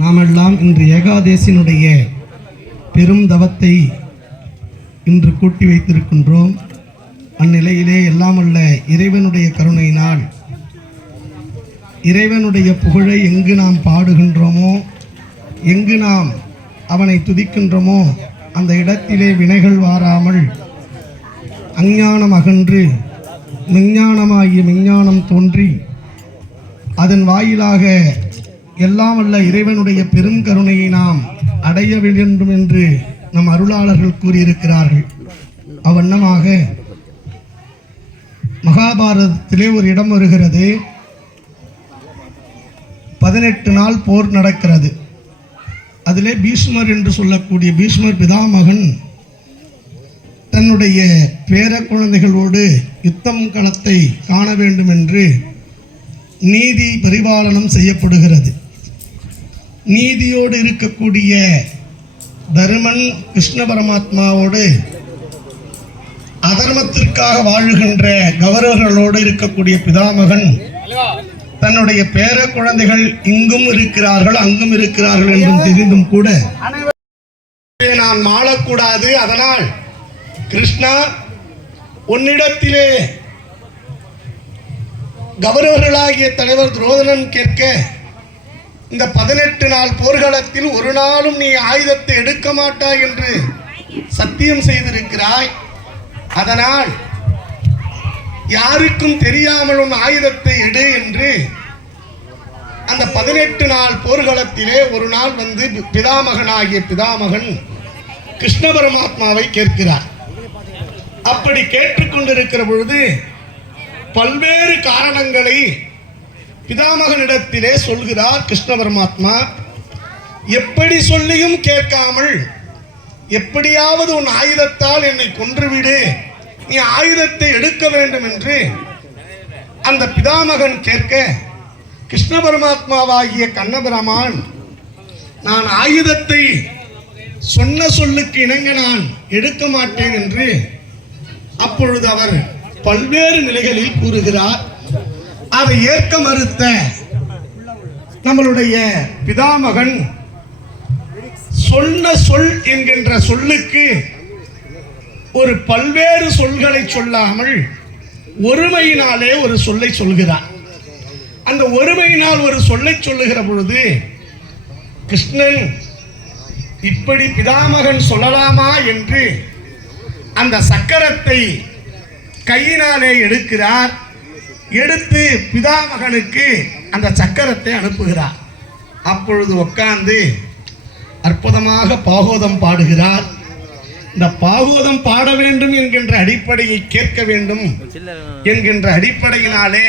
நாமெல்லாம் இன்று ஏகாதேசியினுடைய பெரும் தவத்தை இன்று கூட்டி வைத்திருக்கின்றோம். அந்நிலையிலே எல்லாமல்ல இறைவனுடைய கருணையினால் இறைவனுடைய புகழை எங்கு நாம் பாடுகின்றோமோ, எங்கு நாம் அவனை துதிக்கின்றோமோ அந்த இடத்திலே வினைகள் வாராமல் அஞ்ஞானம் அகன்று மெஞ்ஞானமாகிய மெஞ்ஞானம் தோன்றி அதன் வாயிலாக எல்லாம் வல்ல இறைவனுடைய பெரும் கருணையை நாம் அடைய வேண்டும் என்று நம் அருளாளர்கள் கூறியிருக்கிறார்கள். அவ்வண்ணமாக மகாபாரதத்திலே ஒரு இடம் வருகிறது. 18 நாள் போர் நடக்கிறது. அதிலே பீஷ்மர் என்று சொல்லக்கூடிய பீஷ்மர் பிதாமகன் தன்னுடைய பேர குழந்தைகளோடு யுத்தம் களத்தை காண வேண்டும் என்று நீதி பரிபாலனம் செய்யப்படுகிறது. நீதியோடு இருக்கக்கூடிய தருமன் கிருஷ்ண பரமாத்மாவோடு அதர்மத்திற்காக வாழுகின்ற கௌரவர்களோடு இருக்கக்கூடிய பிதாமகன் தன்னுடைய பேர குழந்தைகள் இங்கும் இருக்கிறார்கள் அங்கும் இருக்கிறார்கள் என்றும் தெரிந்தும் கூட நான் மாளக்கூடாது, அதனால் கிருஷ்ணா உன்னிடத்திலே கௌரவர்களாகிய தலைவர் துரோணன் கேட்க இந்த 18 நாள் போர்க்களத்தில் ஒரு நாளும் நீ ஆயுதத்தை எடுக்க மாட்டாய் என்று சத்தியம் செய்திருக்கிறாய். அதனால் யாருக்கும் தெரியாமல் உன் ஆயுதத்தை எடு என்று அந்த 18 நாள் போர்க்களத்திலே ஒரு நாள் வந்து பிதாமகனாகிய பிதாமகன் கிருஷ்ண பரமாத்மாவை கேட்கிறார். அப்படி கேட்டுக்கொண்டிருக்கிற பொழுது பல்வேறு காரணங்களை பிதாமகனிடத்திலே சொல்கிறார் கிருஷ்ண பரமாத்மா. எப்படி சொல்லியும் கேட்காமல் எப்படியாவது உன் ஆயுதத்தால் என்னை கொன்றுவிடு, நீ ஆயுதத்தை எடுக்க வேண்டும் என்று அந்த பிதாமகன் கேட்க கிருஷ்ண பரமாத்மாவாகிய கண்ணபிரமான் நான் ஆயுதத்தை சொன்ன சொல்லுக்கு இணங்க நான் எடுக்க மாட்டேன் என்று அப்பொழுது அவர் பல்வேறு நிலைகளில் கூறுகிறார். அதை ஏற்க மறுத்த நம்மளுடைய பிதாமகன் சொன்ன சொல் என்கின்ற சொல்லுக்கு ஒரு பல்வேறு சொல்களை சொல்லாமல் ஒருமையினாலே ஒரு சொல்லை சொல்கிறார். அந்த ஒருமையினால் ஒரு சொல்லை சொல்லுகிற பொழுது கிருஷ்ணன் இப்படி பிதாமகன் சொல்லலாமா என்று அந்த சக்கரத்தை கையினாலே எடுக்கிறார். எடுத்து பிதாமகனுக்கு அந்த சக்கரத்தை அனுப்புகிறார். அப்பொழுது உட்கார்ந்து அற்புதமாக பாகவதம் பாடுகிறார். இந்த பாகவதம் பாட வேண்டும் என்கின்ற அடிப்படையை கேட்க வேண்டும் என்கின்ற அடிப்படையினாலே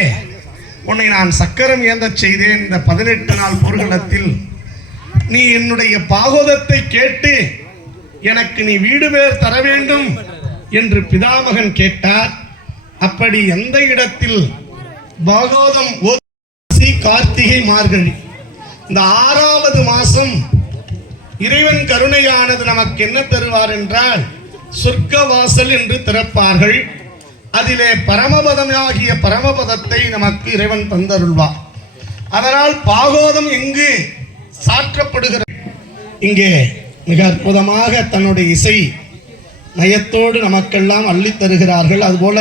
உன்னை நான் சக்கரம் ஏந்த செய்தேன். இந்த 18 நாள் போர்க்களத்தில் நீ என்னுடைய பாகவதத்தை கேட்டு எனக்கு நீ வீடு பேர் தர வேண்டும் என்று பிதாமகன் கேட்டார். அப்படி எந்த இடத்தில் பாகவதம் கார்த்திகை மார்கழி இந்த 6வது மாசம் இறைவன் கருணையானது நமக்கு என்ன தருவார் என்றால் சொர்க்க வாசல் என்று திறப்பார்கள். அதிலே பரமபதமாகிய பரமபதத்தை நமக்கு இறைவன் தந்தருள்வார். அதனால் பாகவதம் எங்கு சாற்றப்படுகிறது இங்கே மிக அற்புதமாக தன்னுடைய இசை நயத்தோடு நமக்கெல்லாம் அள்ளி தருகிறார்கள். அதுபோல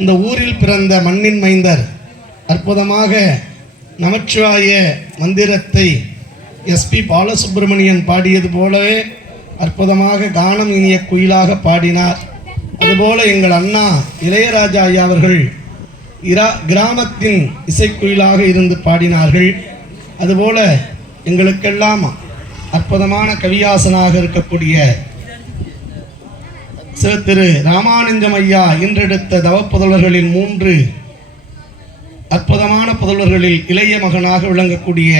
இந்த ஊரில் பிறந்த மண்ணின் மைந்தர் அற்புதமாக நமச்சிவாய மந்திரத்தை எஸ்பி பாலசுப்ரமணியன் பாடியது போலவே அற்புதமாக கானம் இனிய குயிலாக பாடினார். அதுபோல எங்கள் அண்ணா இளையராஜா ஐயா அவர்கள் கிராமத்தின் இசைக்குயிலாக இருந்து பாடினார்கள். அதுபோல எங்களுக்கெல்லாம் அற்புதமான கவியாசனாக இருக்கக்கூடிய திரு ராமானந்தம் ஐயா இன்றெடுத்த தவப்புதல்வர்களின் 3 அற்புதமான புதல்வர்களில் இளைய மகனாக விளங்கக்கூடிய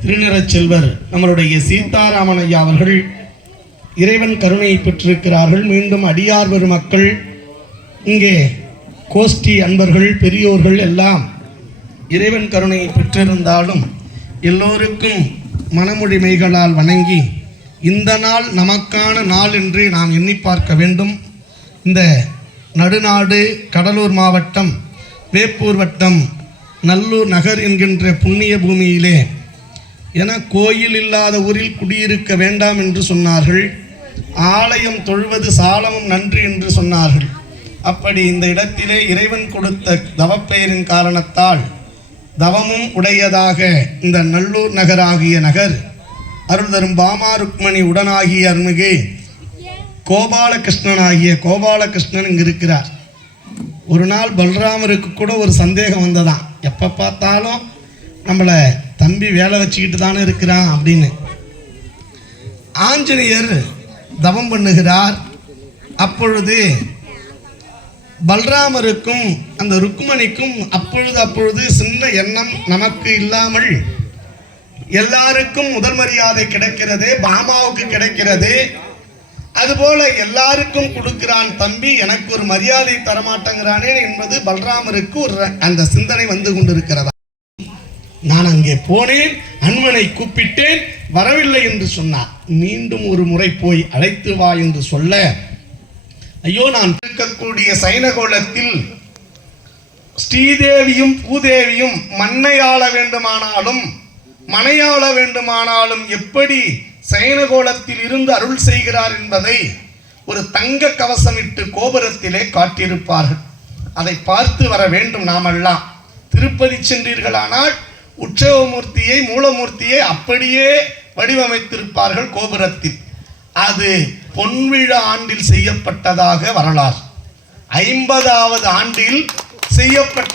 திருநிறச் செல்வர் நம்மளுடைய சீதாராமன் ஐயா அவர்கள் இறைவன் கருணையை பெற்றிருக்கிறார்கள். மீண்டும் அடியார் பெருமக்கள் இங்கே கோஷ்டி அன்பர்கள் பெரியோர்கள் எல்லாம் இறைவன் கருணையை பெற்றிருந்தாலும் எல்லோருக்கும் மனமுடிமைகளால் வணங்கி இந்த நாள் நமக்கான நாள் என்று நாம் எண்ணி பார்க்க வேண்டும். இந்த நடுநாடு கடலூர் மாவட்டம் வேப்பூர் வட்டம் நல்லூர் நகர் என்கின்ற புண்ணிய பூமியிலே என கோயில் இல்லாத ஊரில் குடியிருக்க வேண்டாம் என்று சொன்னார்கள். ஆலயம் தொழுவது சாலமும் நன்று என்று சொன்னார்கள். அப்படி இந்த இடத்திலே இறைவன் கொடுத்த தவப்பெயரின் காரணத்தால் தவமும் உடையதாக இந்த நல்லூர் நகராகிய நகர் அருள் தரும் பாமா ருக்மணி உடனாகிய அருள்மிகு கோபாலகிருஷ்ணன் இங்கு இருக்கிறார். ஒரு நாள் பல்ராமருக்கு கூட ஒரு சந்தேகம் வந்ததான், எப்போ பார்த்தாலும் நம்மளை தம்பி வேலை வச்சுக்கிட்டு தானே இருக்கிறான் அப்படின்னு. ஆஞ்சநேயர் தவம் பண்ணுகிறார். அப்பொழுது பல்ராமருக்கும் அந்த ருக்மணிக்கும் அப்பொழுது சின்ன எண்ணம், நமக்கு இல்லாமல் எல்லாருக்கும் முதல் மரியாதை கிடைக்கிறது, பாமாவுக்கு கிடைக்கிறது, அதுபோல எல்லாருக்கும் கொடுக்கிறான் தம்பி, எனக்கு ஒரு மரியாதை தரமாட்டேங்கிறானே என்பது பல்ராமருக்கு ஒரு அந்த சிந்தனை வந்து கொண்டிருக்கிறதா. நான் அங்கே போனேன், அன்மனை கூப்பிட்டேன், வரவில்லை என்று சொன்னார். மீண்டும் ஒரு முறை போய் அழைத்து வா என்று சொல்ல, ஐயோ, நான் இருக்கக்கூடிய சைனகோலத்தில் ஸ்ரீதேவியும் பூதேவியும் மண்ணையாள வேண்டுமானாலும் மனையாள வேண்டுமானாலும் எப்படி சைனகோலத்தில் இருந்து அருள் செய்கிறார் என்பதை ஒரு தங்க கவசமிட்டு கோபுரத்திலே காட்டியிருப்பார்கள். அதை பார்த்து வர வேண்டும். நாமெல்லாம் திருப்பதி சென்றீர்களானால் உற்சவமூர்த்தியை, மூலமூர்த்தியை அப்படியே வடிவமைத்திருப்பார்கள் கோபுரத்தில். அது பொன்விழா ஆண்டில் செய்யப்பட்டதாக வரலாறு. 50வது ஆண்டில் செய்யப்பட்ட